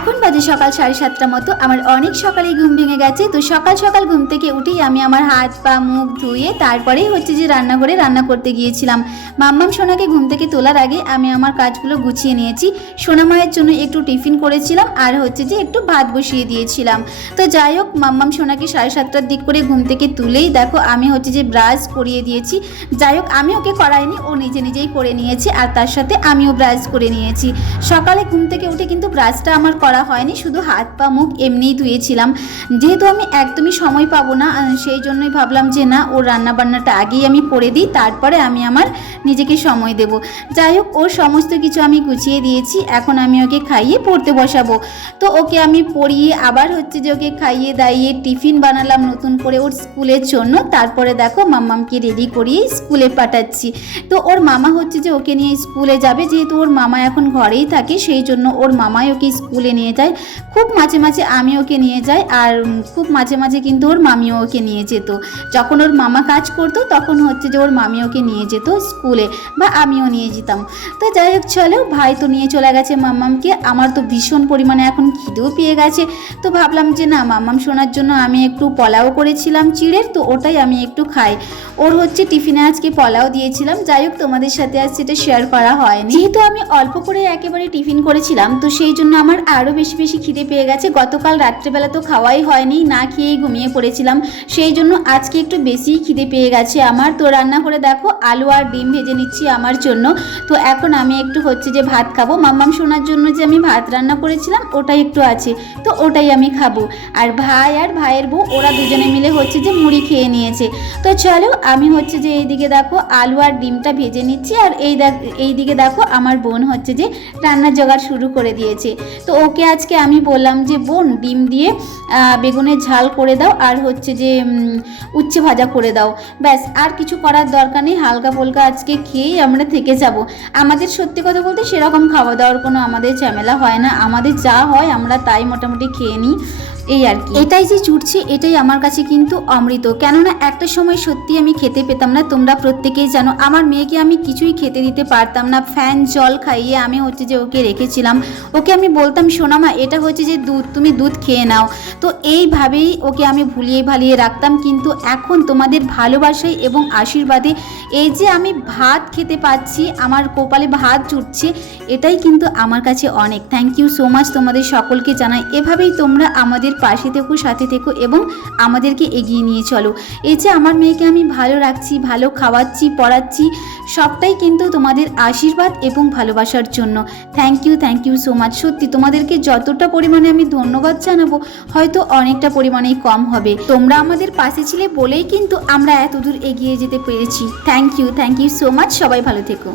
এখন বাজে সকাল 7:30 মতো। আমার অনেক সকালেই ঘুম ভেঙে গেছে। তো সকাল সকাল ঘুম থেকে উঠেই আমি আমার হাত পা মুখ ধুয়ে তারপরেই হচ্ছে যে রান্নাঘরে রান্না করতে গিয়েছিলাম। মাম্মাম সোনাকে ঘুম থেকে তোলার আগে আমি আমার কাজগুলো গুছিয়ে নিয়েছি। সোনা মায়ের জন্য একটু টিফিন করেছিলাম আর হচ্ছে যে একটু ভাত বসিয়ে দিয়েছিলাম। তো যাই হোক, মাম্মাম সোনাকে 7:30টার দিক করে ঘুম থেকে তুলেই দেখো আমি হচ্ছে যে ব্রাশ করিয়ে দিয়েছি। যাই হোক, আমি ওকে করাইনি, ও নিজে নিজেই করে নিয়েছে আর তার সাথে আমিও ব্রাশ করে নিয়েছি। সকালে ঘুম থেকে উঠে কিন্তু ব্রাশটা আমার করা হয়নি, শুধু হাত পা মুখ এমনিই ধুয়েছিলাম। যেহেতু আমি একদমই সময় পাবো না, সেই জন্যই ভাবলাম যে না, ওর রান্নাবান্নাটা আগেই আমি করে দিই, তারপরে আমি আমার নিজেকে সময় দেব। যাই হোক, ওর সমস্ত কিছু আমি গুছিয়ে দিয়েছি। এখন আমি ওকে খাইয়ে পড়তে বসাবো। তো ওকে আমি পড়িয়ে আবার হচ্ছে যে ওকে খাইয়ে দাইয়ে টিফিন বানালাম নতুন করে ওর স্কুলের জন্য। তারপরে দেখো মাম্মামকে রেডি করিয়ে স্কুলে পাঠাচ্ছি। তো ওর মামা হচ্ছে যে ওকে নিয়ে স্কুলে যাবে, যেহেতু ওর মামা এখন ঘরেই থাকে, সেই জন্য ওর মামাই ওকে স্কুলে নিয়ে যায়। খুব মাঝে মাঝে আমি ওকে নিয়ে যাই, আর খুব মাঝে মাঝে কিন্তু ওর মামিও ওকে নিয়ে যেত। যখন ওর মামা কাজ করতো তখন হচ্ছে যে ওর মামি ওকে নিয়ে যেত স্কুলে, বা আমিও নিয়ে যেতাম। তো যাই হোক, চলো, ভাই তো নিয়ে চলে গেছে মাম্মামকে। আমার তো ভীষণ পরিমাণে এখন খিদেও পেয়ে গেছে। তো ভাবলাম যে না, মাম্মাম শোনার জন্য আমি একটু পোলাও করেছিলাম চিড়ের, তো ওটাই আমি একটু খাই। ওর হচ্ছে টিফিনে আজকে পোলাও দিয়েছিলাম। যাই হোক, তোমাদের সাথে আজ সেটা শেয়ার করা হয়নি, যেহেতু আমি অল্প করে একেবারে টিফিন করেছিলাম, তো সেই জন্য আমার আরও বেশি বেশি খিদে পেয়ে গেছে। গতকাল রাত্রেবেলা তো খাওয়াই হয়নি, না খেয়েই ঘুমিয়ে পড়েছিলাম, সেই জন্য আজকে একটু বেশিই খিদে পেয়ে গেছে আমার। তো রান্না করে দেখো আলু আর ডিম ভেজে নিচ্ছি আমার জন্য। তো এখন আমি একটু হচ্ছে যে ভাত খাবো। মাম্মাম শোনার জন্য যে আমি ভাত রান্না করেছিলাম ওটাই একটু আছে, তো ওটাই আমি খাবো। আর ভাই আর ভাইয়ের বউ ওরা দুজনে মিলে হচ্ছে যে মুড়ি খেয়ে নিয়েছে। তো চলো, আমি হচ্ছে যে এইদিকে দেখো আলু আর ডিমটা ভেজে নিচ্ছি, আর এইদিকে দেখো আমার বোন হচ্ছে যে রান্নার জোগাড় শুরু করে দিয়েছে। তো ওকে আজকে আমি বললাম যে বোন, ডিম দিয়ে বেগুনের ঝাল করে দাও, আর হচ্ছে যে উচ্ছে ভাজা করে দাও, ব্যাস, আর কিছু করার দরকার নেই। হালকা ফুলকা আজকে খেয়েই আমরা থেকে যাব। আমাদের সত্যি কথা বলতে সেরকম খাওয়া দাওয়ার কোনো আমাদের ঝামেলা হয় না, আমাদের যা হয় আমরা তাই মোটামুটি খেয়ে নিই, এই আর কি। এটাই যে জুটছে এটাই আমার কাছে কিন্তু অমৃত। কেননা একটা সময় সত্যি আমি খেতে পেতাম না, তোমরা প্রত্যেকেই জানো। আমার মেয়েকে আমি কিছুই খেতে দিতে পারতাম না, ফ্যান জল খাইয়ে আমি হচ্ছে যে ওকে রেখেছিলাম। ওকে আমি বলতাম, সোনামা এটা হচ্ছে যে দুধ, তুমি দুধ খেয়ে নাও। তো এইভাবেই ওকে আমি ভুলিয়ে ভালিয়ে রাখতাম। কিন্তু এখন তোমাদের ভালোবাসায় এবং আশীর্বাদে এই যে আমি ভাত খেতে পাচ্ছি, আমার কপালে ভাত জুটছে, এটাই কিন্তু আমার কাছে অনেক। থ্যাংক ইউ সো মাচ তোমাদের সকলকে জানাই। এভাবেই তোমরা আমাদের পাশে থেকো, সাথে থেকো এবং আমাদেরকে এগিয়ে নিয়ে চলো। এই যে আমার মেয়েকে আমি ভালো রাখছি, ভালো খাওয়াচ্ছি, পড়াচ্ছি, সবটাই কিন্তু তোমাদের আশীর্বাদ এবং ভালোবাসার জন্য। Thank you so much. সত্যি তোমাদেরকে যতটা পরিমাণে আমি ধন্যবাদ জানাবো, হয়তো অনেকটা পরিমাণেই কম হবে। তোমরা আমাদের পাশে ছিলে বলেই কিন্তু আমরা এত দূর এগিয়ে যেতে পেরেছি। Thank you so much. সবাই ভালো থেকো।